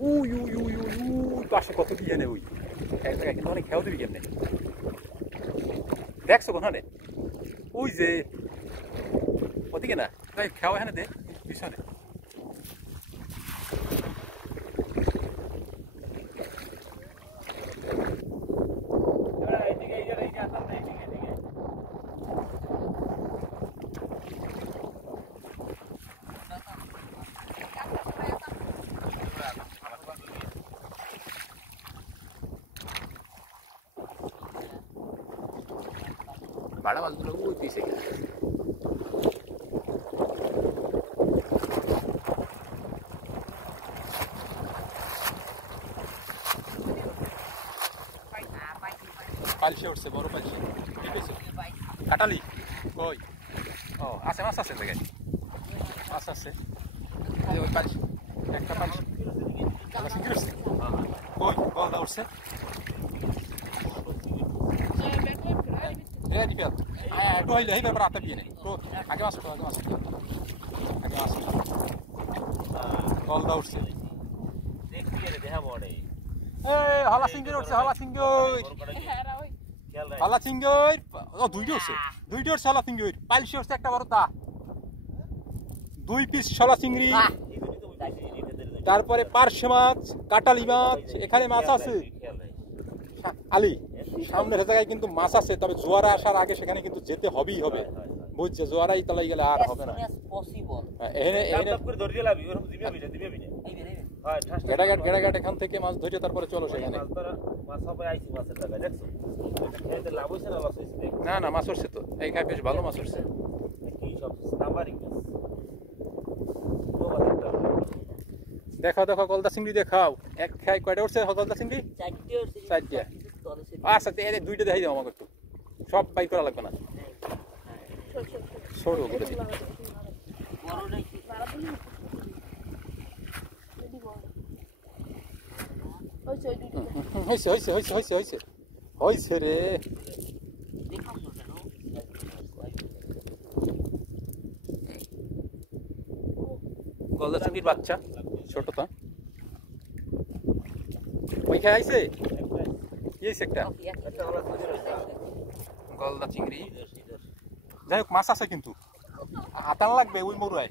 We we we we we পাশে কত কি জানে ওই এক জায়গায় কিন্তু অনেক খেয়াও দিবি কেমনে দেখছো কোনখানে ওই যে ওদিকে না তাই খেয়াও এখানে দে পিছনে bड़ा माছ গুলো ওই পিছে গেছে পালসে উঠছে বড় পালসে কি পেয়েছে কাটালি কই ও আছে মাছ আছে দেখে মাছ আছে এই ওই পালসে একটা পালসে গলা সিঙ্গি উঠছে কই গলদা উঠছে Ya di pihak, itu aja ini berapa biar nih? Tuh, agak masuk, agak masuk. All the outside. Hala singgir udah, hala singgir. Hala singgir, oh dua dia hala singgir. Paling sih একটা বড় তা। দুই piece hala singgir। তারপরে পার্শে মাছ, কাটালি মাছ, এখানে মাছ আছে। আলী সামনের জায়গায় কিন্তু মাছ আছে তবে জোয়ারা আসার আগে সেখানে কিন্তু যেতে হবেই হবে বুঝছে জোয়ারাই তলাই গেলে আর হবে না গেড়াঘাট এখান থেকে মাছ ধরে তারপরে চলো সেখানে না না মাছ উঠছে তো এই খায় বেশ ভালো মাছ উঠছে দেখো দেখো গলদা চিংড়ি দেখাও এক খাই কয়টা উঠছে গলদা চিংড়ি চারটে আচ্ছা এর দুইটা দেখাই দাও আমাকে একটু সব বাই করা লাগবে না সরু হয়েছে রে গলদা চিংড়ির বাচ্চা ছোটটা ওই খাই আইছে একটা গলদা চিংড়ি যাই হোক মাছ আছে কিন্তু আতান লাগবে ওই মরুয়ায়